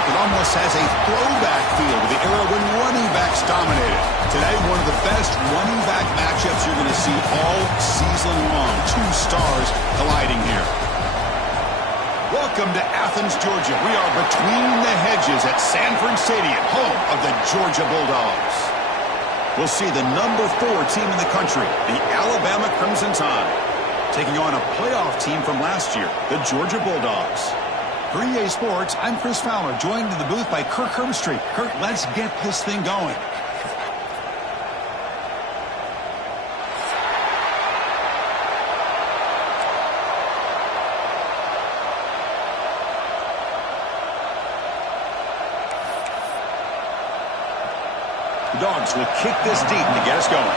matchup that almost has a throwback feel to the era when running backs dominated. Today, one of the best running back matchups you're going to see all season long. Two stars colliding here. Welcome to Athens, Georgia. We are between the hedges at Sanford Stadium, home of the Georgia Bulldogs. We'll see the number 4 team in the country, the Alabama Crimson Tide, taking on a playoff team from last year, the Georgia Bulldogs. For EA Sports, I'm Chris Fowler, joined in the booth by Kirk Herbstreit. Kirk, let's get this thing going. The Dogs will kick this deep to get us going.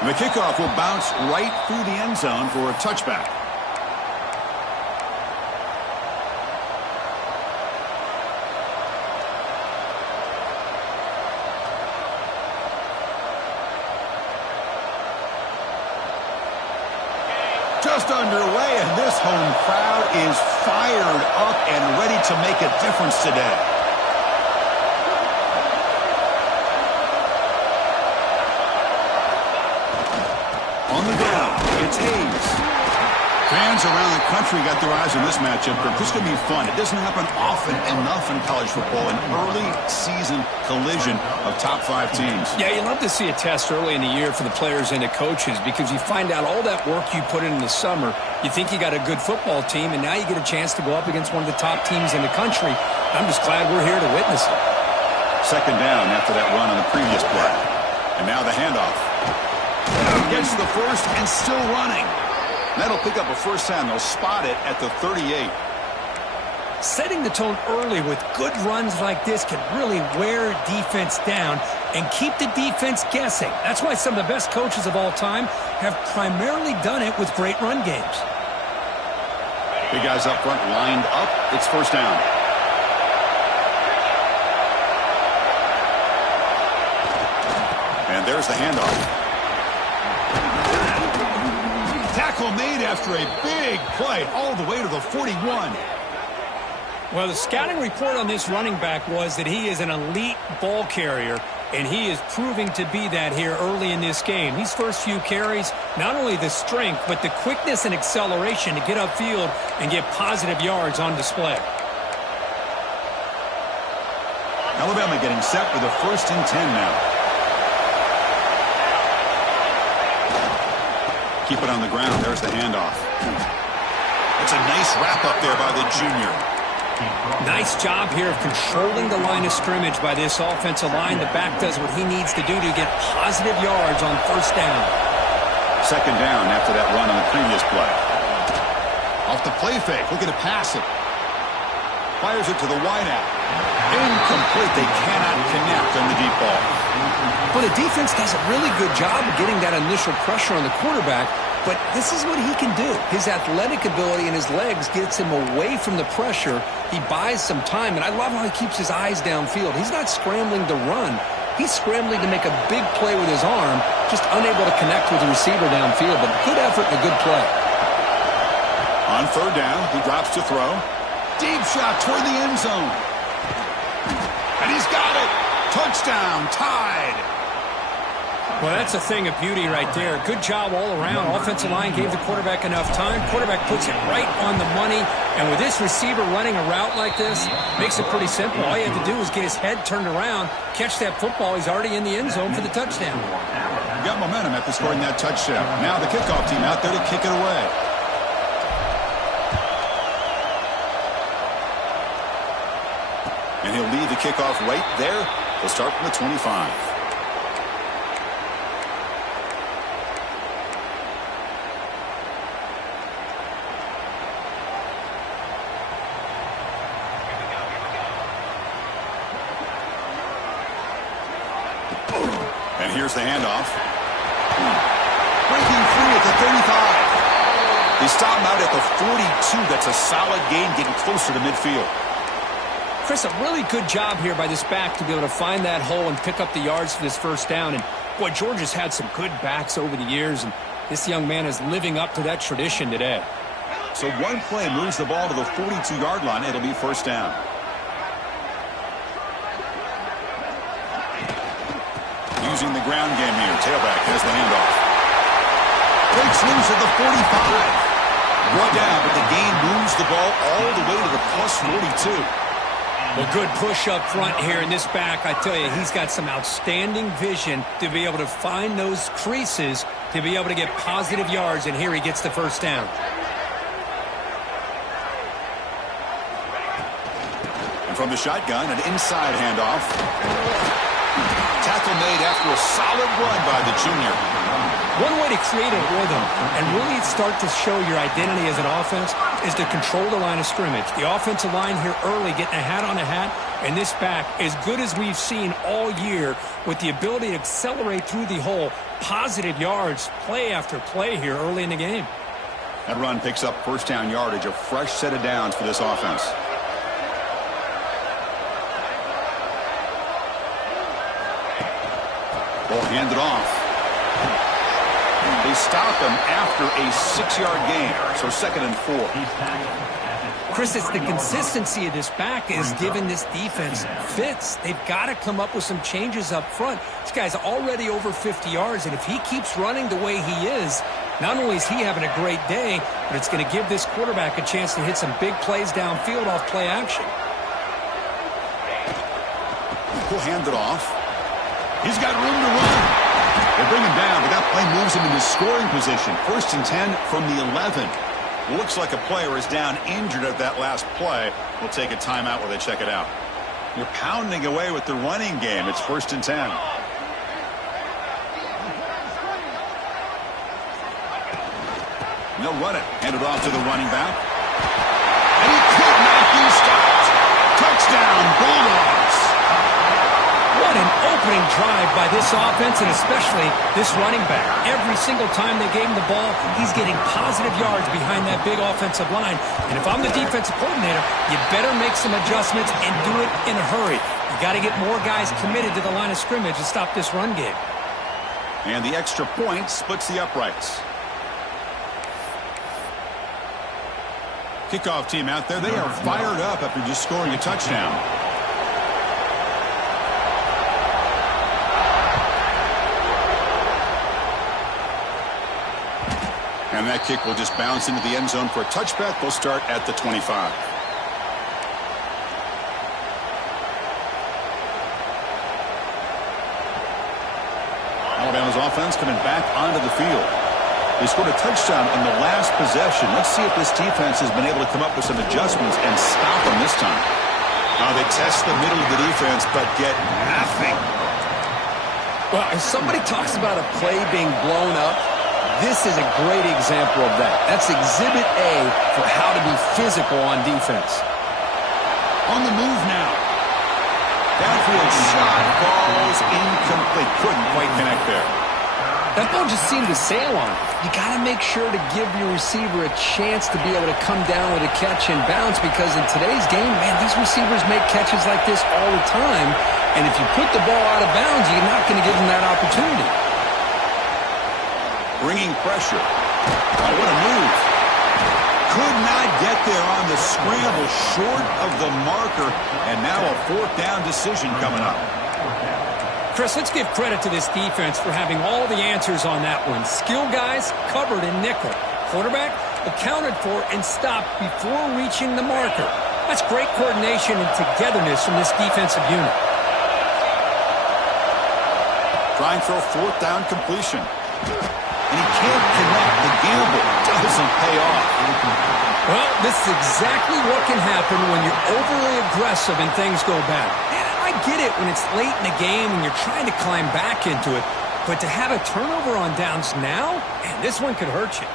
And the kickoff will bounce right through the end zone for a touchback. Just underway, and this home crowd is fired up and ready to make a difference today. On the ground, it's Hayes. Fans around the country got their eyes on this matchup. This is going to be fun. It doesn't happen often enough in college football, an early season collision of top 5 teams. Yeah, you love to see a test early in the year for the players and the coaches because you find out all that work you put in the summer. You think you got a good football team, and now you get a chance to go up against one of the top teams in the country. I'm just glad we're here to witness it. Second down after that run on the previous play. And now the handoff. Gets the first and still running. That'll pick up a first down. They'll spot it at the 38. Setting the tone early with good runs like this can really wear defense down and keep the defense guessing. That's why some of the best coaches of all time have primarily done it with great run games. Big guys up front lined up. It's first down. And there's the handoff. Tackle made after a big play all the way to the 41. Well, the scouting report on this running back was that he is an elite ball carrier, and he is proving to be that here early in this game. These first few carries, not only the strength, but the quickness and acceleration to get upfield and get positive yards on display. Alabama getting set for the 1st and 10 now. Keep it on the ground. There's the handoff. It's a nice wrap-up there by the junior. Nice job here of controlling the line of scrimmage by this offensive line. The back does what he needs to do to get positive yards on first down. Second down after that run on the previous play. Off the play fake. Looking to pass it. Fires it to the wideout. Incomplete. They cannot connect on the deep ball. But the defense does a really good job of getting that initial pressure on the quarterback, but this is what he can do. His athletic ability and his legs gets him away from the pressure. He buys some time, and I love how he keeps his eyes downfield. He's not scrambling to run. He's scrambling to make a big play with his arm, just unable to connect with the receiver downfield, but good effort and a good play. On third down, he drops to throw. Deep shot toward the end zone. And he's got it. Touchdown, Tide. Well, that's a thing of beauty right there. Good job all around. Offensive line gave the quarterback enough time. Quarterback puts it right on the money. And with this receiver running a route like this, makes it pretty simple. All you have to do is get his head turned around, catch that football. He's already in the end zone for the touchdown. Got momentum after scoring that touchdown. Now the kickoff team out there to kick it away. And he'll lead the kickoff right there. He'll start from the 25. And here's the handoff. Breaking free at the 35. They stop him out at the 42. That's a solid gain, getting closer to midfield. Chris, a really good job here by this back to be able to find that hole and pick up the yards for this first down. And, boy, Georgia's had some good backs over the years, and This young man is living up to that tradition today. So one play moves the ball to the 42-yard line. It'll be first down. Using the ground game here. Tailback has the handoff. Breaks loose at the 45. Brought down, but the gain moves the ball all the way to the plus 42. Well, good push up front here in this back. I tell you, he's got some outstanding vision to be able to find those creases, to be able to get positive yards, and here he gets the first down. And from the shotgun, an inside handoff. Tackle made after a solid run by the junior. One way to create a rhythm and really start to show your identity as an offense is to control the line of scrimmage. The offensive line here early getting a hat on a hat, and this back, as good as we've seen all year, with the ability to accelerate through the hole, positive yards, play after play here early in the game. That run picks up first down yardage, a fresh set of downs for this offense. Ball handed off. They stop him after a 6-yard gain, so 2nd and 4. Chris, it's the consistency of this back is giving this defense fits. They've got to come up with some changes up front. This guy's already over 50 yards, and if he keeps running the way he is, not only is he having a great day, but it's going to give this quarterback a chance to hit some big plays downfield off play action. He'll hand it off. He's got room to run. They bring him down, but that play moves him into scoring position. 1st and 10 from the 11. Looks like a player is down injured at that last play. We'll take a timeout while they check it out. You're pounding away with the running game. It's 1st and 10. They'll run it. Hand it off to the running back. And he could not be stopped. Touchdown, Bulldogs. What an opening drive by this offense, and especially this running back. Every single time they gave him the ball, he's getting positive yards behind that big offensive line. And if I'm the defensive coordinator, you better make some adjustments and do it in a hurry. You got to get more guys committed to the line of scrimmage to stop this run game. And the extra point splits the uprights. Kickoff team out there, they are fired up after just scoring a touchdown. And that kick will just bounce into the end zone for a touchback. They'll start at the 25. Alabama's offense coming back onto the field. They scored a touchdown in the last possession. Let's see if this defense has been able to come up with some adjustments and stop them this time. They test the middle of the defense, but get nothing. Well, if somebody talks about a play being blown up, this is a great example of that. That's exhibit A for how to be physical on defense. On the move now. Downfield shot falls incomplete. Couldn't quite connect there. That ball just seemed to sail on. You got to make sure to give your receiver a chance to be able to come down with a catch and bounce, because in today's game, man, these receivers make catches like this all the time. And if you put the ball out of bounds, you're not going to give them that opportunity. Bringing pressure. Oh, what a move. Could not get there on the scramble, short of the marker, and now a 4th down decision coming up. Chris, let's give credit to this defense for having all the answers on that one. Skill guys covered in nickel. Quarterback accounted for and stopped before reaching the marker. That's great coordination and togetherness from this defensive unit. Trying for a 4th down completion. And he can't connect. The gamble doesn't pay off. Well, this is exactly what can happen when you're overly aggressive and things go bad. And I get it when it's late in the game and you're trying to climb back into it. But to have a turnover on downs now, man, this one could hurt you.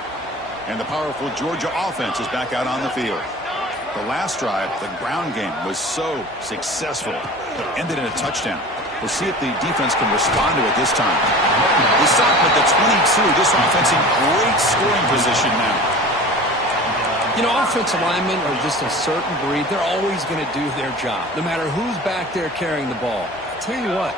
And the powerful Georgia offense is back out on the field. The last drive, the ground game, was so successful. It ended in a touchdown. We'll see if the defense can respond to it this time. They stop at the 22. This offense in great scoring position now. You know, offensive linemen are just a certain breed. They're always going to do their job, no matter who's back there carrying the ball. I'll tell you what,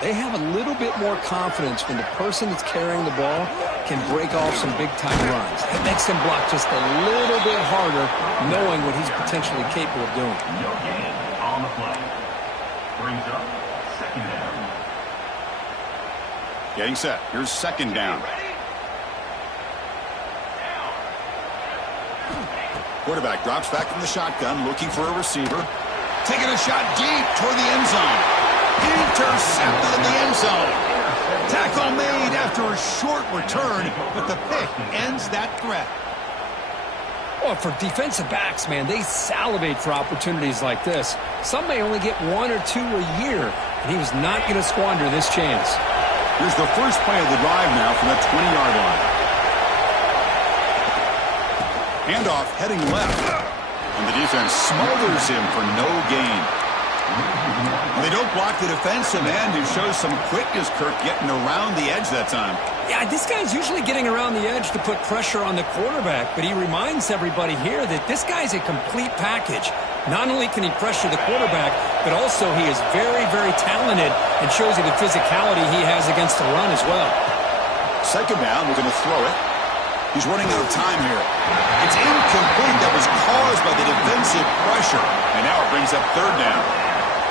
They have a little bit more confidence when the person that's carrying the ball can break off some big-time runs. It makes them block just a little bit harder, knowing what he's potentially capable of doing. No gain on the play. Brings up second down. Getting set. Here's second down. Quarterback drops back from the shotgun, looking for a receiver. Taking a shot deep toward the end zone. Intercepted in the end zone. Tackle made after a short return, but the pick ends that threat. Well, for defensive backs, man, they salivate for opportunities like this. Some may only get 1 or 2 a year, and he was not going to squander this chance. Here's the first play of the drive now from the 20-yard line. Handoff heading left, and the defense smothers him for no gain. They don't block the defensive end, who shows some quickness, Kirk, getting around the edge that time. Yeah, this guy's usually getting around the edge to put pressure on the quarterback, but he reminds everybody here that this guy's a complete package. Not only can he pressure the quarterback, but also he is very, very talented and shows you the physicality he has against the run as well. Second down, we're going to throw it. He's running out of time here. It's incomplete. That was caused by the defensive pressure, and now it brings up third down.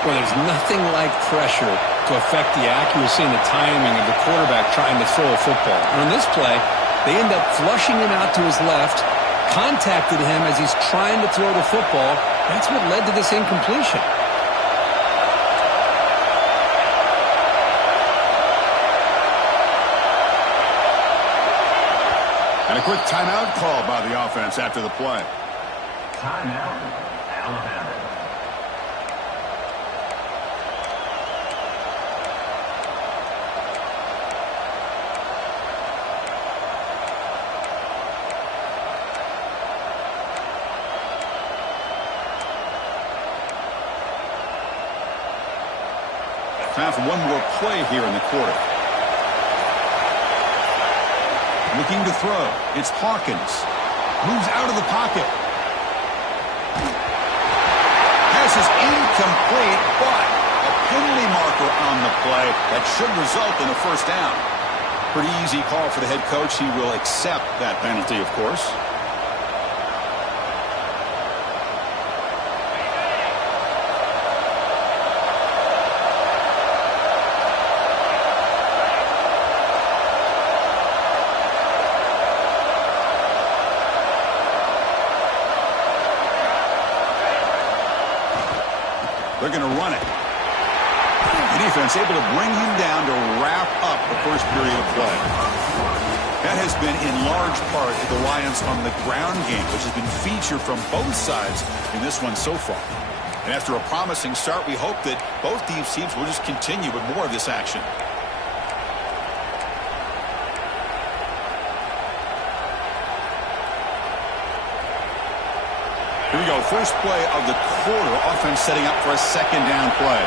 Well, there's nothing like pressure to affect the accuracy and the timing of the quarterback trying to throw a football. And on this play, they end up flushing him out to his left, contacted him as he's trying to throw the football. That's what led to this incompletion. And a quick timeout call by the offense after the play. Timeout, Alabama. Time for one more play here in the quarter. Looking to throw. It's Hawkins. Moves out of the pocket. Pass is incomplete, but a penalty marker on the play that should result in a first down. Pretty easy call for the head coach. He will accept that penalty, of course. They're going to run it. The defense able to bring him down to wrap up the first period of play. That has been in large part the reliance on the ground game, which has been featured from both sides in this one so far. And after a promising start, we hope that both teams will just continue with more of this action. Here we go, first play of the quarter. Offense setting up for a second down play.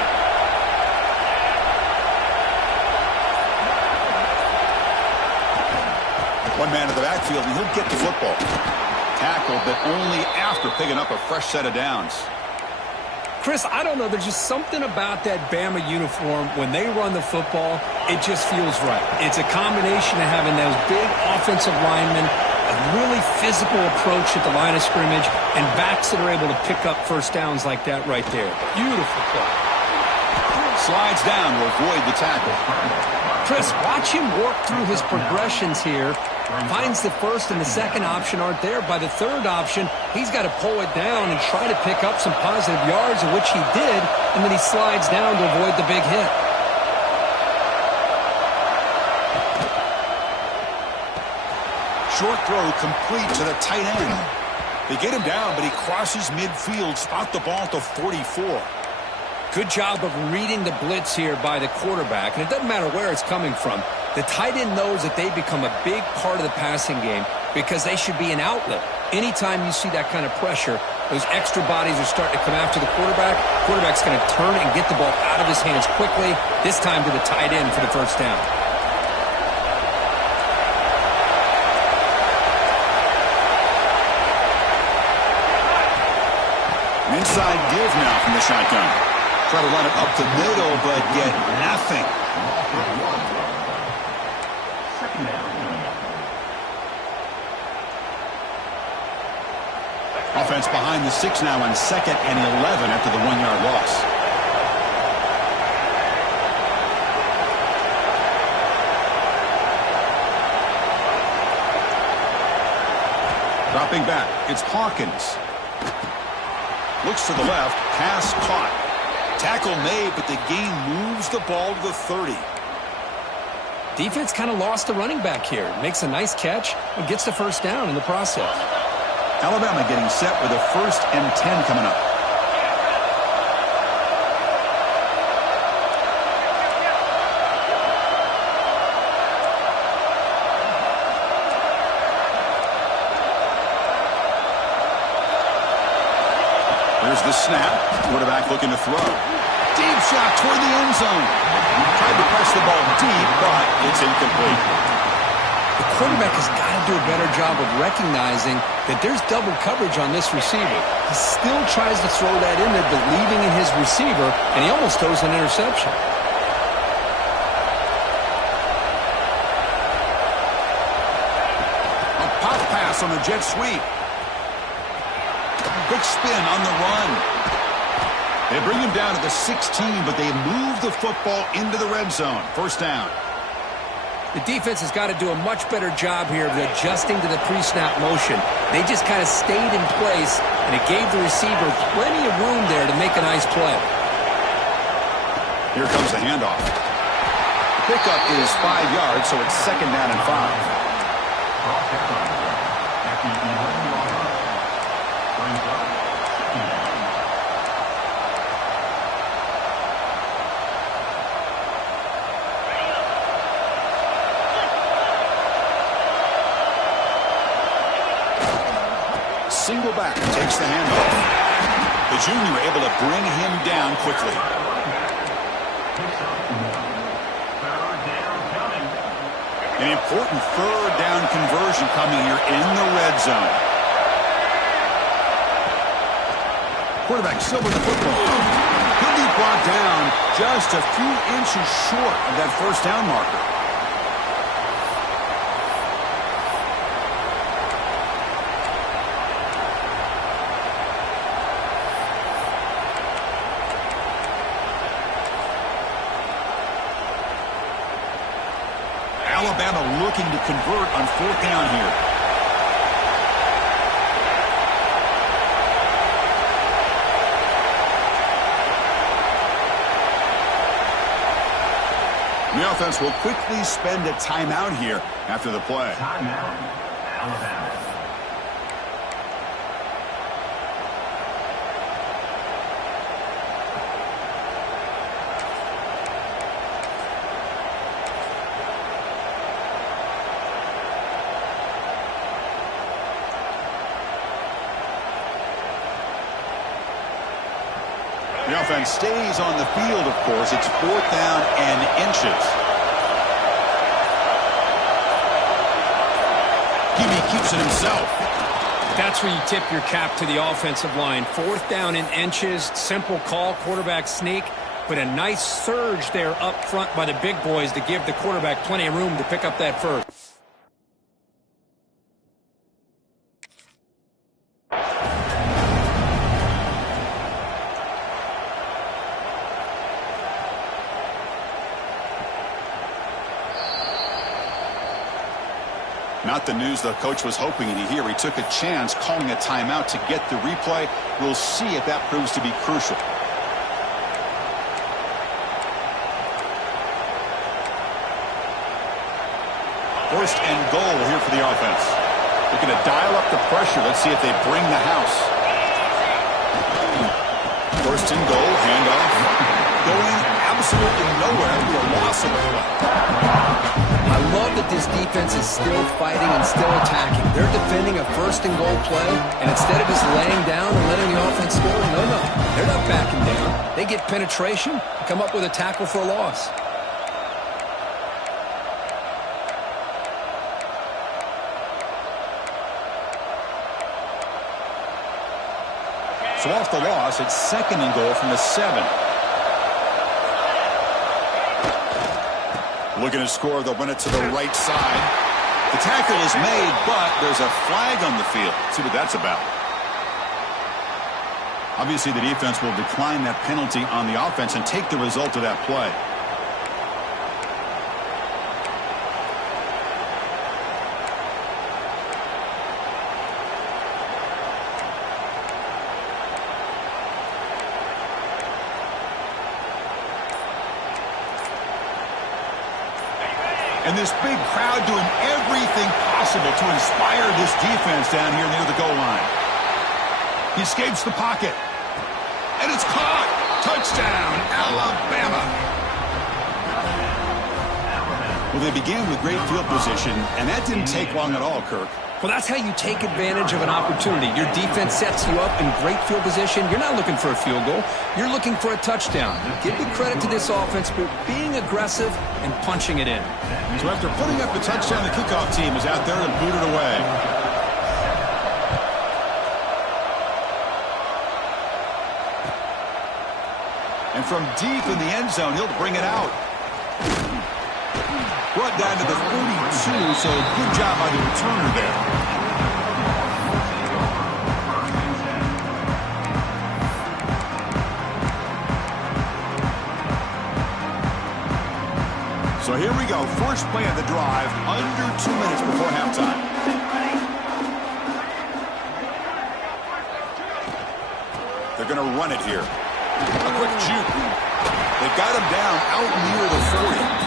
One man in the backfield, and he'll get the football. Tackled, but only after picking up a fresh set of downs. Chris, I don't know. There's just something about that Bama uniform. When they run the football, it just feels right. It's a combination of having those big offensive linemen, a really physical approach at the line of scrimmage, and backs that are able to pick up first downs like that right there. Beautiful play. Slides down to avoid the tackle. Chris, watch him work through his progressions here. Finds the first and the second option aren't there. By the third option, he's got to pull it down and try to pick up some positive yards, of which he did, and then he slides down to avoid the big hit. Short throw complete to the tight end. They get him down, but he crosses midfield, spot the ball to 44. Good job of reading the blitz here by the quarterback, and it doesn't matter where it's coming from. The tight end knows that they become a big part of the passing game because they should be an outlet. Anytime you see that kind of pressure, those extra bodies are starting to come after the quarterback. Quarterback's going to turn and get the ball out of his hands quickly, this time to the tight end for the first down. An inside give now from the shotgun. Try to run it up the middle, but get nothing. Second down coming up. Offense behind the 6 now on 2nd and 11 after the 1-yard loss. Dropping back, it's Hawkins. Looks to the left, pass caught. Tackle made, but the gain moves the ball to the 30. Defense kind of lost the running back here. Makes a nice catch and gets the first down in the process. Alabama getting set with a 1st and 10 coming up. Here's the snap. Quarterback looking to throw. Deep shot toward the end zone. Tried to press the ball deep, but it's incomplete. The quarterback has got to do a better job of recognizing that there's double coverage on this receiver. He still tries to throw that in there, believing in his receiver, and he almost throws an interception. A pop pass on the jet sweep. Big spin on the run. They bring him down to the 16, but they move the football into the red zone. First down. The defense has got to do a much better job here of adjusting to the pre-snap motion. They just kind of stayed in place, and it gave the receiver plenty of room there to make a nice play. Here comes the handoff. Pickup is 5 yards, so it's 2nd down and 5. After 11 yard run. Brings up 2nd down. Single back, takes the handoff. The junior able to bring him down quickly. An important 3rd down conversion coming here in the red zone. Quarterback still with the football. He'll be brought down just a few inches short of that 1st down marker. Alabama looking to convert on 4th down here. The offense will quickly spend a timeout here after the play. Timeout, Alabama. The offense stays on the field, of course. It's 4th down and inches. Gimme keeps it himself. That's where you tip your cap to the offensive line. 4th down and inches, simple call, quarterback sneak, but a nice surge there up front by the big boys to give the quarterback plenty of room to pick up that first. Not the news the coach was hoping to hear. He took a chance calling a timeout to get the replay. We'll see if that proves to be crucial. 1st and goal here for the offense. Looking to dial up the pressure. Let's see if they bring the house. 1st and goal, handoff. Going absolutely nowhere to a loss of the play. I love that this defense is still fighting and still attacking. They're defending a 1st and goal play, and instead of just laying down and letting the offense score, no, they're not backing down. They get penetration and come up with a tackle for a loss. So off the loss, it's 2nd and goal from the 7. Looking to score, they'll run it to the right side. The tackle is made, but there's a flag on the field. Let's see what that's about. Obviously, the defense will decline that penalty on the offense and take the result of that play. And this big crowd doing everything possible to inspire this defense down here near the goal line. He escapes the pocket. And it's caught. Touchdown, Alabama. Well, they began with great field position, and that didn't take long at all, Kirk. Well, that's how you take advantage of an opportunity. Your defense sets you up in great field position. You're not looking for a field goal. You're looking for a touchdown. Give the credit to this offense for being aggressive and punching it in. So after putting up the touchdown, the kickoff team is out there to boot it away. And from deep in the end zone, he'll bring it out. Brought down to the 42, so good job by the returner there. So here we go, first play of the drive, under 2 minutes before halftime. They're going to run it here. A quick juke. They got him down out near the 40.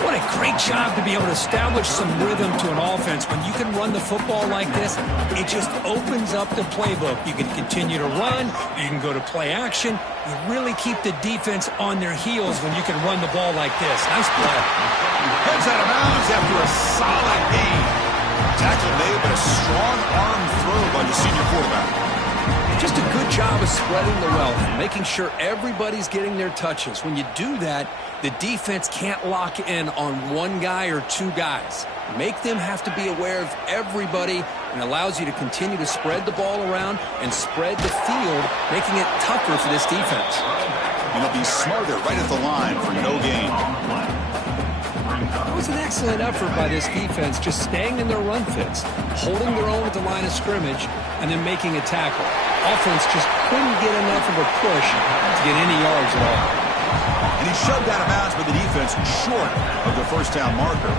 What a great job to be able to establish some rhythm to an offense. When you can run the football like this, it just opens up the playbook. You can continue to run. You can go to play action. You really keep the defense on their heels when you can run the ball like this. Nice play. Heads out of bounds after a solid gain. Tackle made, but a strong arm throw by the senior quarterback. Just a good job of spreading the wealth, making sure everybody's getting their touches. When you do that, the defense can't lock in on one guy or two guys. Make them have to be aware of everybody, and allows you to continue to spread the ball around and spread the field, making it tougher for this defense. And they'll be smarter right at the line for no gain. It was an excellent effort by this defense, just staying in their run fits, holding their own at the line of scrimmage, and then making a tackle. Offense just couldn't get enough of a push to get any yards at all. And he shoved out of bounds by the defense short of the first down marker.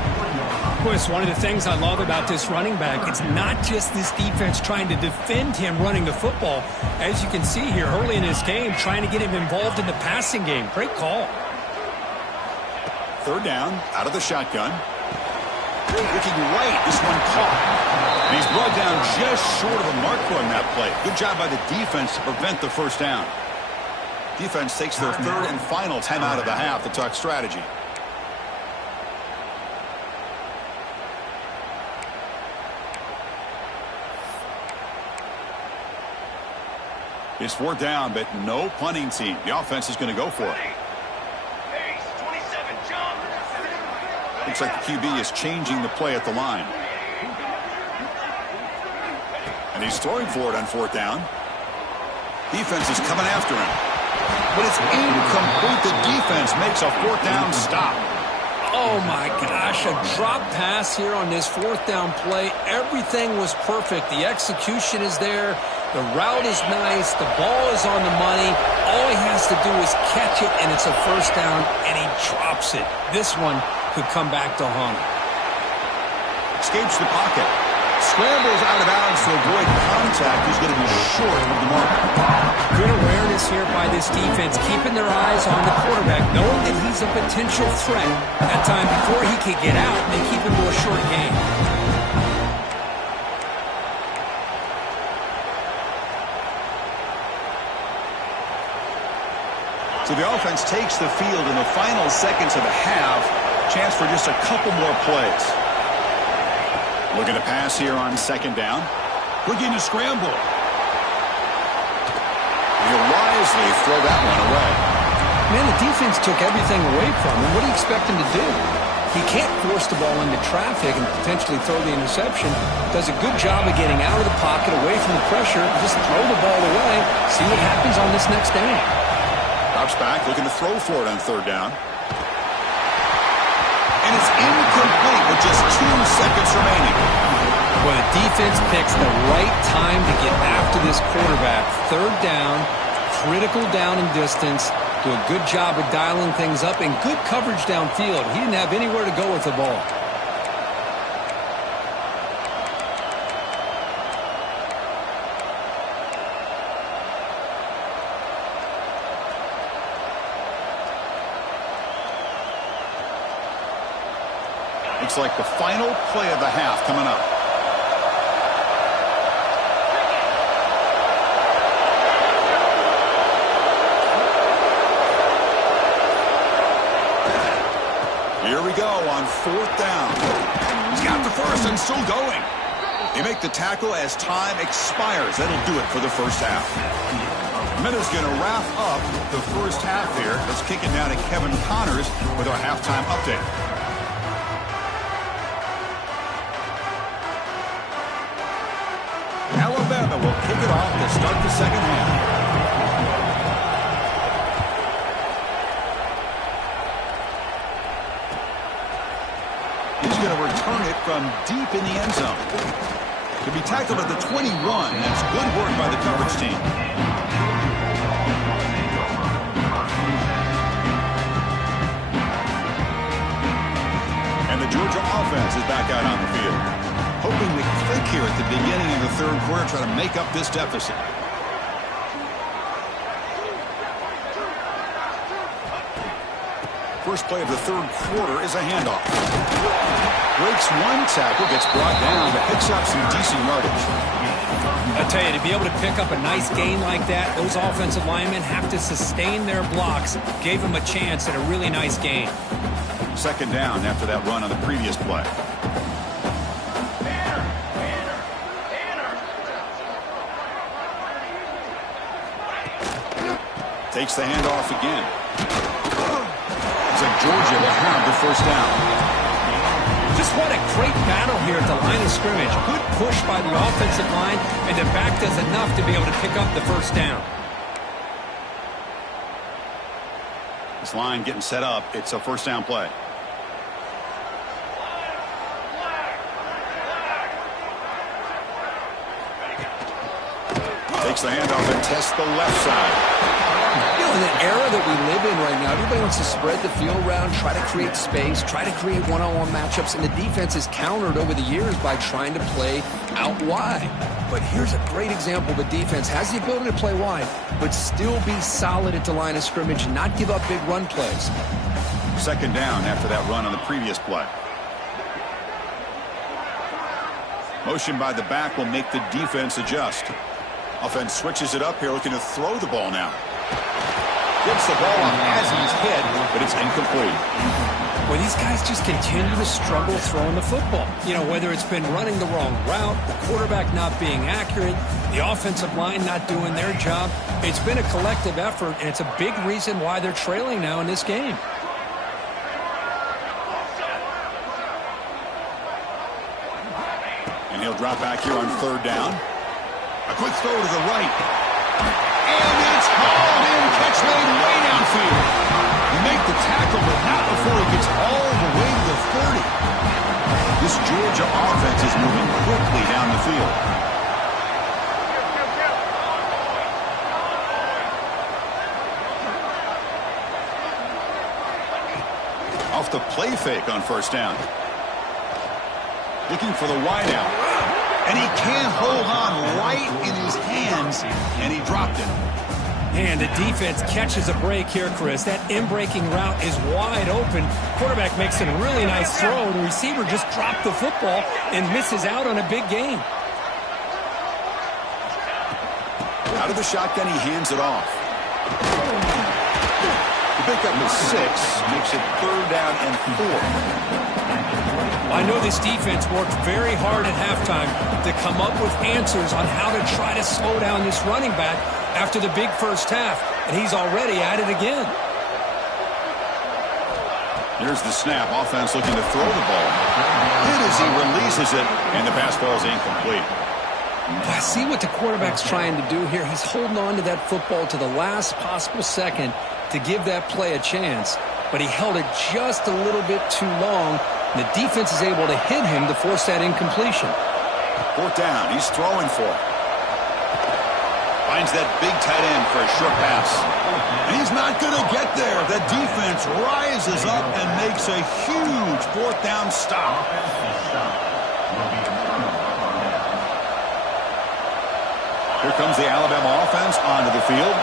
Boy, it's one of the things I love about this running back. It's not just this defense trying to defend him running the football. As you can see here early in this game, trying to get him involved in the passing game. Great call. Third down, out of the shotgun. Looking right, this one caught. And he's brought down just short of a marker on that play. Good job by the defense to prevent the first down. Defense takes their third and final timeout of the half to talk strategy. It's fourth down, but no punting team. The offense is going to go for it. Looks like the QB is changing the play at the line. And he's throwing for it on fourth down. Defense is coming after him. But it's incomplete. The defense makes a fourth down stop. Oh, my gosh. A drop pass here on this fourth down play. Everything was perfect. The execution is there. The route is nice. The ball is on the money. All he has to do is catch it, and it's a first down, and he drops it. This one could come back to haunt him. Escapes the pocket. Scrambles out of bounds to avoid contact. He's going to be short of the mark. Good awareness here by this defense, keeping their eyes on the quarterback, knowing that he's a potential threat. That time before he could get out, they keep him to a short gain. So the offense takes the field in the final seconds of the half. Chance for just a couple more plays. Looking to pass here on second down. Looking to scramble. He'll wisely throw that one away. Man, the defense took everything away from him. What do you expect him to do? He can't force the ball into traffic and potentially throw the interception. Does a good job of getting out of the pocket, away from the pressure. Just throw the ball away. See what happens on this next down. Drops back, looking to throw for it on third down. And it's incomplete with just 2 seconds remaining. Well, the defense picks the right time to get after this quarterback. 3rd down, critical down and distance. Do a good job of dialing things up and good coverage downfield. He didn't have anywhere to go with the ball. Looks like the final play of the half coming up. Here we go on 4th down. He's got the first and still going. They make the tackle as time expires. That'll do it for the first half. Minna's going to wrap up the first half here. Let's kick it now to Kevin Connors with our halftime update. Alabama will kick it off to start the second half. He's going to return it from deep in the end zone. To be tackled at the 21, that's good work by the coverage team. And the Georgia offense is back out on the field. Hoping to click here at the beginning of the 3rd quarter, try to make up this deficit. First play of the 3rd quarter is a handoff. Breaks 1 tackle, gets brought down, but picks up some decent yardage. I tell you, to be able to pick up a nice gain like that, those offensive linemen have to sustain their blocks. Gave him a chance at a really nice gain. 2nd down after that run on the previous play. Takes the handoff again. It's like Georgia will have the first down. Just what a great battle here at the line of scrimmage. Good push by the offensive line, and the back does enough to be able to pick up the first down. This line getting set up. It's a first down play. Takes the handoff and tests the left side. You know, in the era that we live in right now, everybody wants to spread the field around, try to create space, try to create one-on-one matchups, and the defense is countered over the years by trying to play out wide. But here's a great example of a defense has the ability to play wide, but still be solid at the line of scrimmage, not give up big run plays. 2nd down after that run on the previous play. Motion by the back will make the defense adjust. Offense switches it up here, looking to throw the ball now. Gets the ball off as he's hit, but it's incomplete. Well, these guys just continue to struggle throwing the football. You know, whether it's been running the wrong route, the quarterback not being accurate, the offensive line not doing their job. It's been a collective effort, and it's a big reason why they're trailing now in this game. And he'll drop back here on 3rd down. A quick throw to the right. And it's hauled in. Catch made way downfield. You make the tackle, but not before he gets all the way to the 30. This Georgia offense is moving quickly down the field. Off the play fake on 1st down. Looking for the wideout. And he can't hold on right in his hands, and he dropped it. And the defense catches a break here, Chris. That in-breaking route is wide open. Quarterback makes a really nice throw. The receiver just dropped the football and misses out on a big gain. Out of the shotgun, he hands it off. The pickup is 6, makes it 3rd down and 4. I know this defense worked very hard at halftime to come up with answers on how to try to slow down this running back after the big first half, and he's already at it again. Here's the snap. Offense looking to throw the ball. Hit as he releases it, and the pass ball is incomplete. I see what the quarterback's trying to do here. He's holding on to that football to the last possible second to give that play a chance. but he held it just a little bit too long. And the defense is able to hit him to force that incompletion. Fourth down, he's throwing for it. Finds that big tight end for a short pass. And he's not going to get there. The defense rises up and makes a huge fourth down stop. Here comes the Alabama offense onto the field.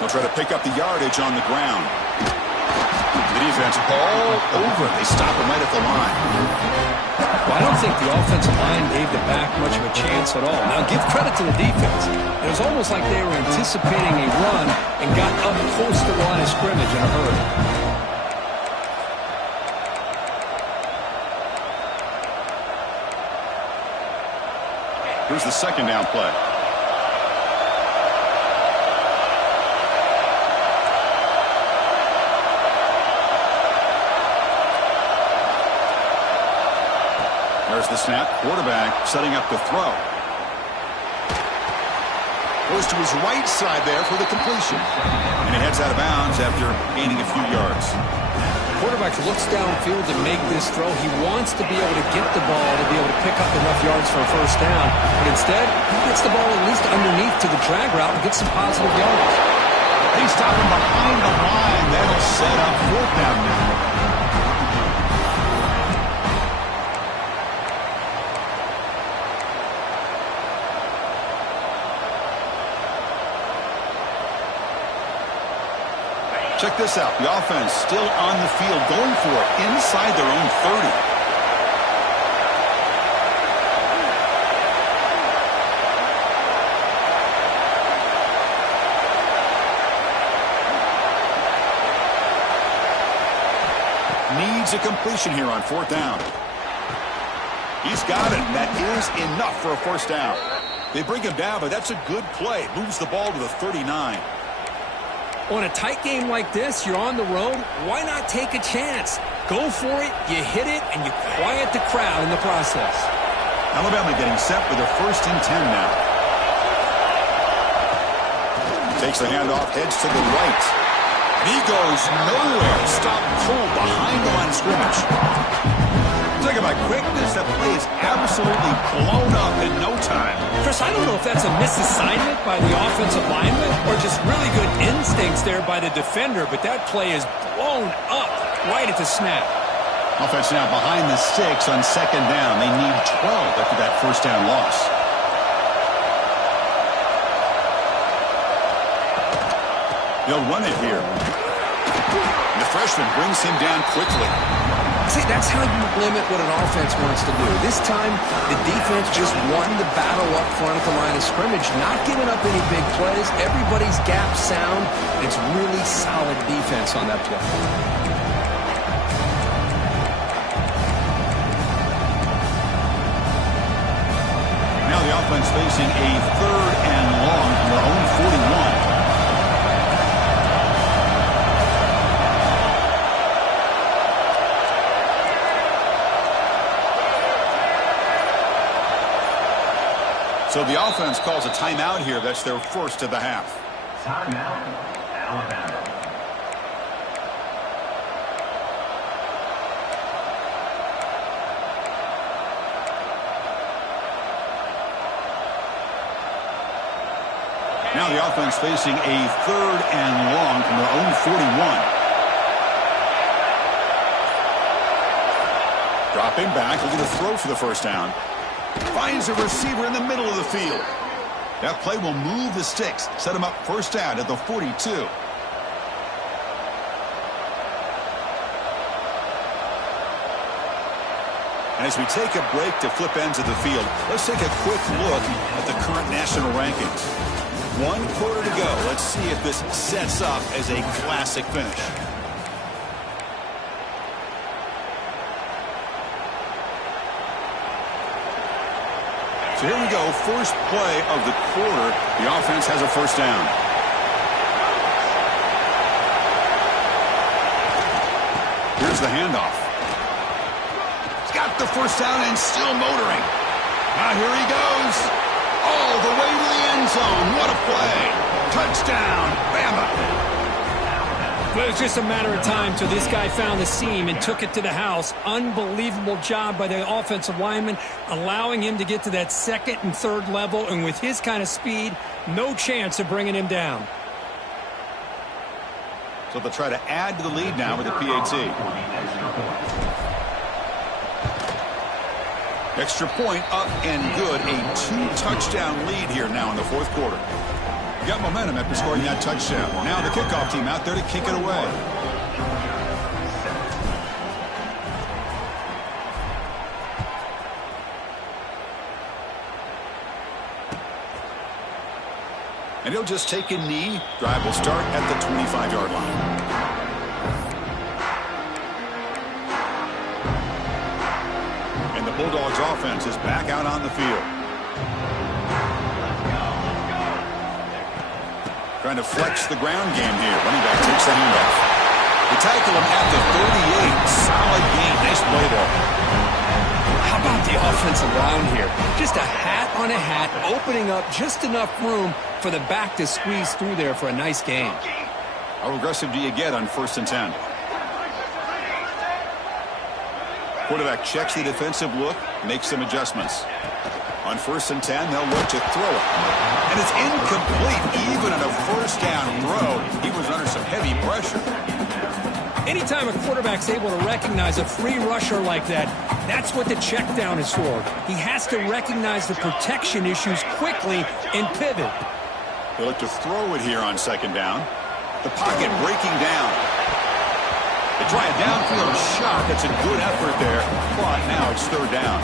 They'll try to pick up the yardage on the ground. The defense all over. They stop him right at the line. Well, I don't think the offensive line gave the back much of a chance at all. Now, give credit to the defense. It was almost like they were anticipating a run and got up close to the line of scrimmage in a hurry. Here's the second down play. There's the snap. Quarterback setting up the throw. Goes to his right side there for the completion. And he heads out of bounds after gaining a few yards. Quarterback looks downfield to make this throw. He wants to be able to get the ball to be able to pick up enough yards for a first down. But instead, he gets the ball at least underneath to the drag route and gets some positive yards. They stop him behind the line. That'll set up fourth down now. Check this out. The offense still on the field, going for it inside their own 30. Needs a completion here on fourth down. He's got it. That is enough for a first down. They bring him down, but that's a good play. Moves the ball to the 39. On a tight game like this, you're on the road. Why not take a chance? Go for it, you hit it, and you quiet the crowd in the process. Alabama getting set with a 1st and 10 now. Takes the handoff, heads to the right. And he goes nowhere. Stop cold behind the line of scrimmage. Talk about quickness. That play is absolutely blown up in no time. Chris, I don't know if that's a misassignment by the offensive lineman or just really good instincts there by the defender, but that play is blown up right at the snap. Offense now behind the 6 on second down. They need 12 after that first down loss. They'll run it here. And the freshman brings him down quickly. See, that's how you limit what an offense wants to do. This time, the defense just won the battle up front at the line of scrimmage, not giving up any big plays. Everybody's gap sound. It's really solid defense on that play. Now the offense facing a 3rd and long from their own 41. So the offense calls a timeout here. That's their first of the half. Timeout, Alabama. Now the offense facing a 3rd and long from their own 41. Dropping back, looking to throw for the first down. Finds a receiver in the middle of the field. That play will move the sticks, set him up first down at the 42. And as we take a break to flip ends of the field, let's take a quick look at the current national rankings. 1 quarter to go. Let's see if this sets up as a classic finish. So here we go, first play of the quarter. The offense has a first down. Here's the handoff. He's got the first down and still motoring. Now here he goes. All the zone. What a play. Touchdown, Bama. Well, it was just a matter of time till this guy found the seam and took it to the house. Unbelievable job by the offensive lineman, allowing him to get to that second and third level. And with his kind of speed, no chance of bringing him down. So they'll try to add to the lead now with the PAT. Extra point up and good. A 2-touchdown lead here now in the fourth quarter. Got momentum after scoring that touchdown. Now the kickoff team out there to kick it away. And he'll just take a knee. Drive will start at the 25-yard line. And the Bulldogs offense is back out on the field. Trying to flex the ground game here. Running back takes the handoff. They tackle him at the 38. Solid gain. Nice play there. How about the offensive line here? Just a hat on a hat, opening up just enough room for the back to squeeze through there for a nice gain. How aggressive do you get on 1st and 10? Quarterback checks the defensive look, makes some adjustments. On 1st and 10, they'll look to throw it. And it's incomplete. Even on a first down throw, he was under some heavy pressure. Anytime a quarterback's able to recognize a free rusher like that, that's what the check down is for. He has to recognize the protection issues quickly and pivot. They look to throw it here on 2nd down. The pocket breaking down. They try a downfield shot. That's a good effort there, but now it's 3rd down.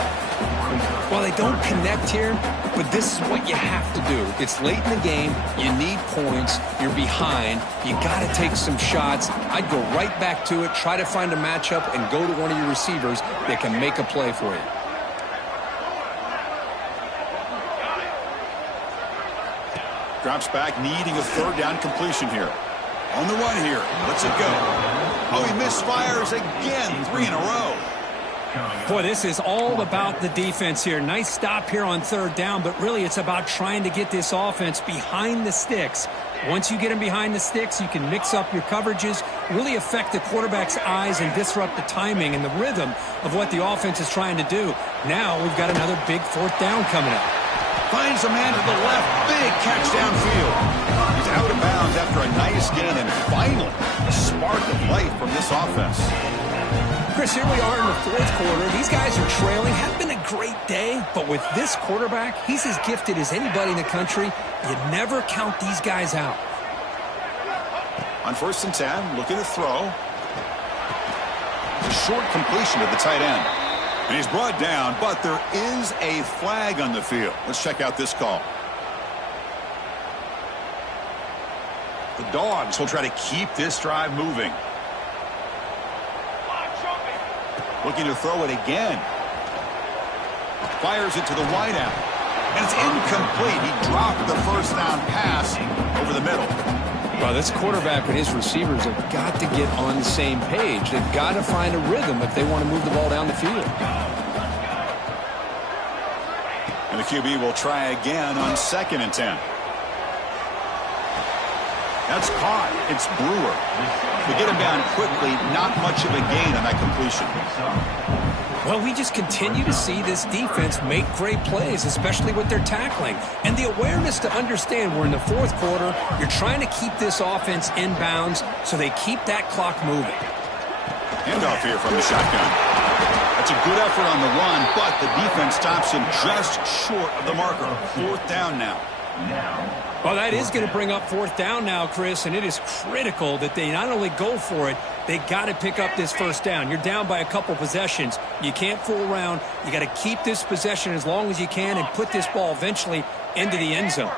Well, they don't connect here, but this is what you have to do. It's late in the game. You need points. You're behind. You got to take some shots. I'd go right back to it, try to find a matchup, and go to one of your receivers that can make a play for you. Drops back, needing a 3rd down completion here. On the run here. Let's it go. Oh, he misfires again. 3 in a row. Boy, this is all about the defense here. Nice stop here on 3rd down, but really it's about trying to get this offense behind the sticks. Once you get them behind the sticks, you can mix up your coverages, really affect the quarterback's eyes and disrupt the timing and the rhythm of what the offense is trying to do. Now we've got another big 4th down coming up. Finds a man to the left. Big catch downfield. He's out of bounds after a nice gain, and finally a spark of life from this offense. Chris, here we are in the 4th quarter. These guys are trailing. Had been a great day, but with this quarterback, he's as gifted as anybody in the country. You never count these guys out. On 1st and 10, looking to throw. A short completion to the tight end. And he's brought down, but there is a flag on the field. Let's check out this call. The Dogs will try to keep this drive moving. Looking to throw it again. Fires it to the wideout. And it's incomplete. He dropped the 1st down pass over the middle. Well, this quarterback and his receivers have got to get on the same page. They've got to find a rhythm if they want to move the ball down the field. And the QB will try again on 2nd and 10. That's caught. It's Brewer. We get him down quickly. Not much of a gain on that completion. Well, we just continue to see this defense make great plays, especially with their tackling. And the awareness to understand we're in the 4th quarter, you're trying to keep this offense in bounds so they keep that clock moving. Handoff here from the shotgun. That's a good effort on the run, but the defense stops him just short of the marker. 4th down now. Well, that is going to bring up 4th down now, Chris, and it is critical that they not only go for it, they got to pick up this 1st down. You're down by a couple possessions. You can't fool around. You got to keep this possession as long as you can and put this ball eventually into the end zone.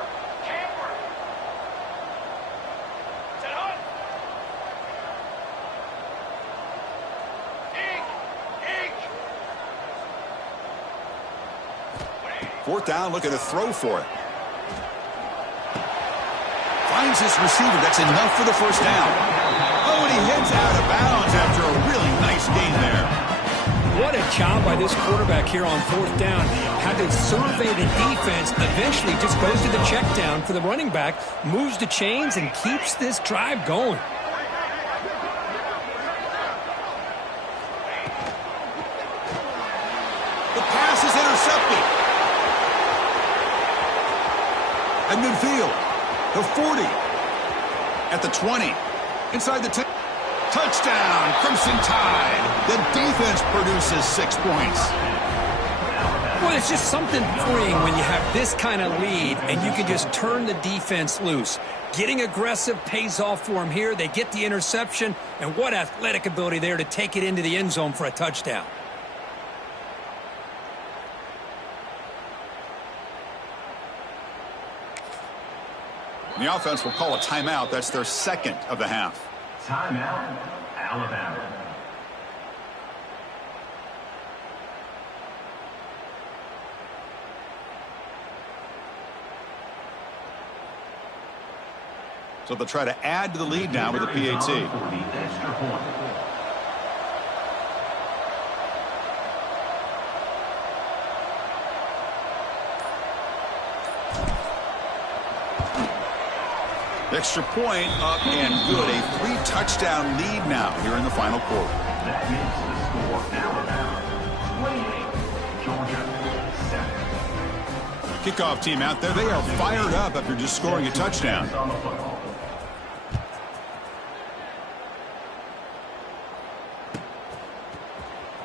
Fourth down, looking to throw for it. Finds his receiver. That's enough for the 1st down. Oh, and he heads out of bounds after a really nice gain there. What a job by this quarterback here on 4th down. Had to survey the defense, eventually just goes to the check down for the running back, moves the chains, and keeps this drive going. The pass is intercepted. At midfield, the 40. At the 20. Inside the 10. Touchdown, Crimson Tide. The defense produces 6 points. Well, it's just something freeing when you have this kind of lead and you can just turn the defense loose. Getting aggressive pays off for them here. They get the interception, and what athletic ability there to take it into the end zone for a touchdown. The offense will call a timeout. That's their second of the half. Timeout, Alabama. So they'll try to add to the lead now with the PAT. For the extra point. Extra point up and good. A 3-touchdown lead now here in the final quarter. That makes the score Alabama 28, Georgia 7. Kickoff team out there. They are fired up after just scoring a touchdown. On the football.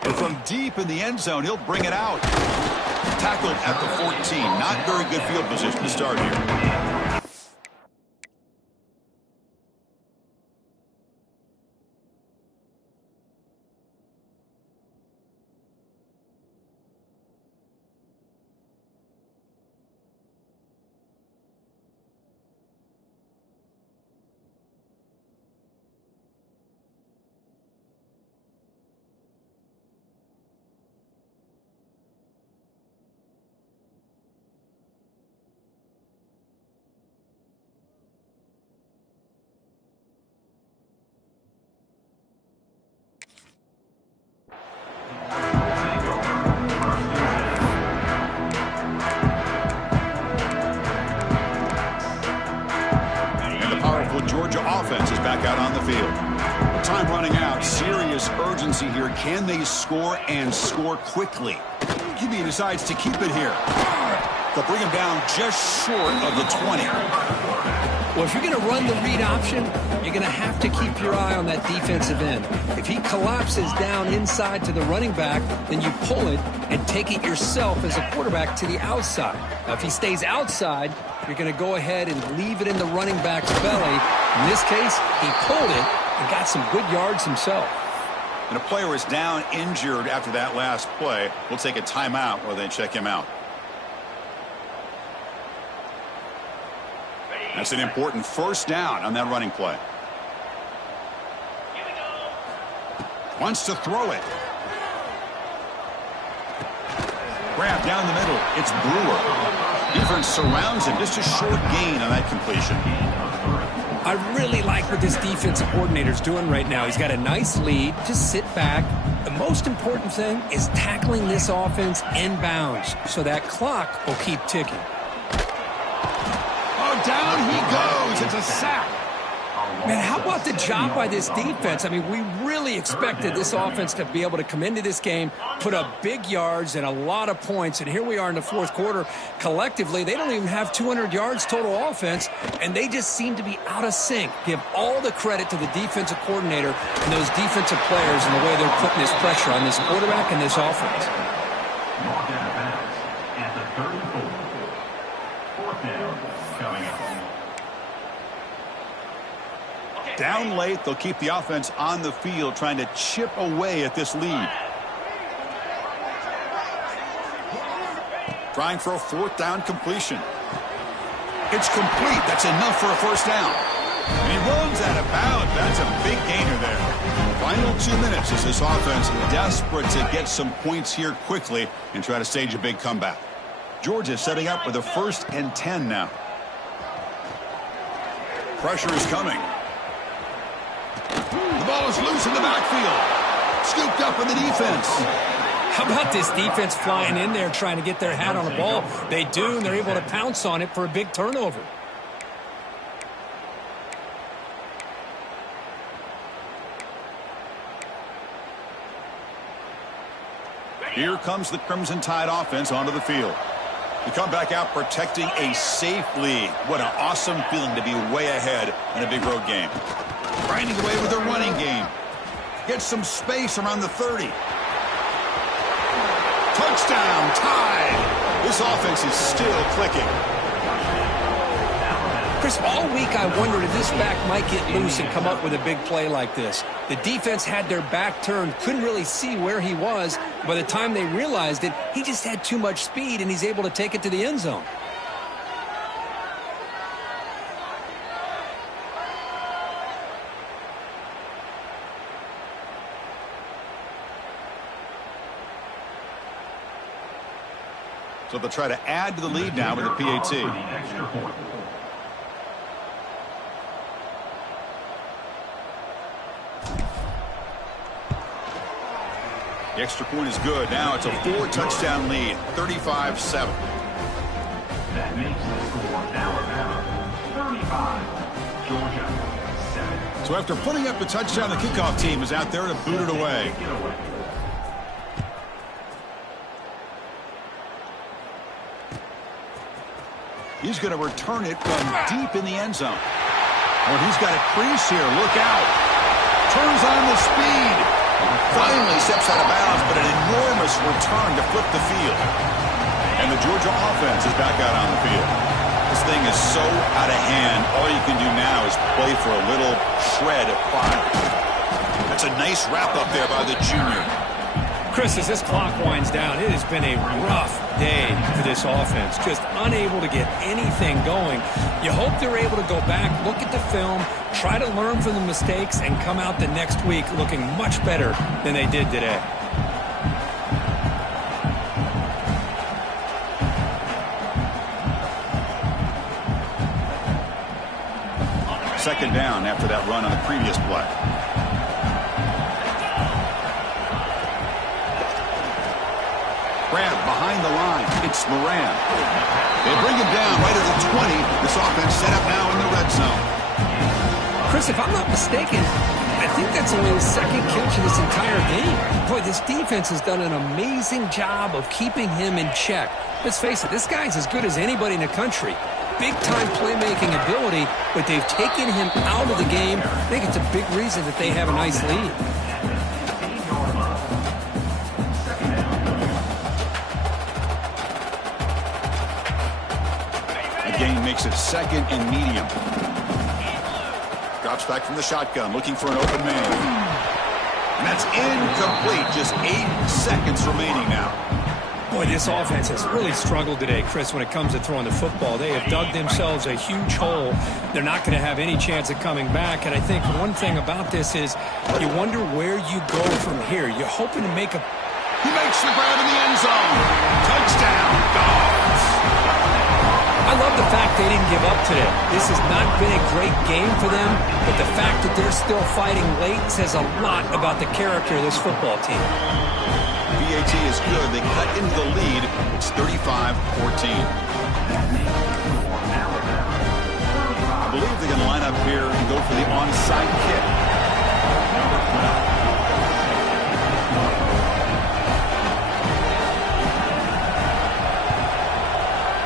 And from deep in the end zone, he'll bring it out. Tackled at the 14. Not very good field position to start here. Georgia offense is back out on the field. Time running out. Serious urgency here. Can they score and score quickly? QB decides to keep it here. They'll bring him down just short of the 20. Well, if you're going to run the read option, you're going to have to keep your eye on that defensive end. If he collapses down inside to the running back, then you pull it and take it yourself as a quarterback to the outside. Now, if he stays outside, you're going to go ahead and leave it in the running back's belly. In this case, he pulled it and got some good yards himself. And a player is down injured after that last play. We'll take a timeout while they check him out. That's an important first down on that running play. Wants to throw it. Grab down the middle. It's Brewer. Defense surrounds him. Just a short gain on that completion. I really like what this defensive coordinator's doing right now. He's got a nice lead. Just sit back. The most important thing is tackling this offense inbounds so that clock will keep ticking. Down he goes. It's a sack. Man, how about the job by this defense? I mean, we really expected this offense to be able to come into this game, put up big yards and a lot of points, and here we are in the fourth quarter. Collectively, they don't even have 200 yards total offense, and they just seem to be out of sync. Give all the credit to the defensive coordinator and those defensive players and the way they're putting this pressure on this quarterback and this offense. Mark out of bounds at the 34. Fourth down coming up. Down late, they'll keep the offense on the field trying to chip away at this lead. Trying for a fourth down completion. It's complete. That's enough for a first down. And he runs out of bounds. That's a big gainer there. Final 2 minutes as this offense desperate to get some points here quickly and try to stage a big comeback. Georgia setting up with a 1st and 10 now. Pressure is coming. The ball is loose in the backfield. Scooped up in the defense. How about this defense flying in there trying to get their hat on the ball? They do, and they're able to pounce on it for a big turnover. Here comes the Crimson Tide offense onto the field. We come back out protecting a safe lead. What an awesome feeling to be way ahead in a big road game. Grinding away with a running game. Get some space around the 30. Touchdown, Tide. This offense is still clicking. Chris, all week I wondered if this back might get loose and come up with a big play like this. The defense had their back turned, couldn't really see where he was. By the time they realized it, he just had too much speed, and he's able to take it to the end zone. So they'll try to add to the lead now with the PAT. The extra point is good. Now it's a 4-touchdown lead, 35-7. That makes the score Alabama 35, Georgia 7. So after putting up the touchdown, the kickoff team is out there to boot it away. He's going to return it from deep in the end zone. Oh, he's got a crease here. Look out. Turns on the speed. Finally steps out of bounds, but an enormous return to flip the field. And the Georgia offense is back out on the field. This thing is so out of hand, all you can do now is play for a little shred of fire. That's a nice wrap-up there by the junior. Chris, as this clock winds down, it has been a rough day for this offense. Just unable to get anything going. You hope they're able to go back, look at the film, try to learn from the mistakes, and come out the next week looking much better than they did today. Second down after that run on the previous play. Grab behind the line. It's Moran. They bring him down right at the 20. This offense set up now in the red zone. Chris, if I'm not mistaken, I think that's only his second catch of this entire game. Boy, this defense has done an amazing job of keeping him in check. Let's face it, this guy's as good as anybody in the country. Big-time playmaking ability, but they've taken him out of the game. I think it's a big reason that they have a nice lead. Gain makes it second and medium. Drops back from the shotgun, looking for an open man. And that's incomplete. Just 8 seconds remaining now. Boy, this offense has really struggled today, Chris, when it comes to throwing the football. They have dug themselves a huge hole. They're not going to have any chance of coming back. And I think one thing about this is you wonder where you go from here. You're hoping to make a... He makes the grab in the end zone. Touchdown, Dogs. I love the fact they didn't give up today. This has not been a great game for them, but the fact that they're still fighting late says a lot about the character of this football team. PAT is good. They cut into the lead. It's 35-14. I believe they're going to line up here and go for the onside kick.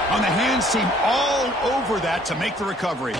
On the hands team all over that to make the recovery.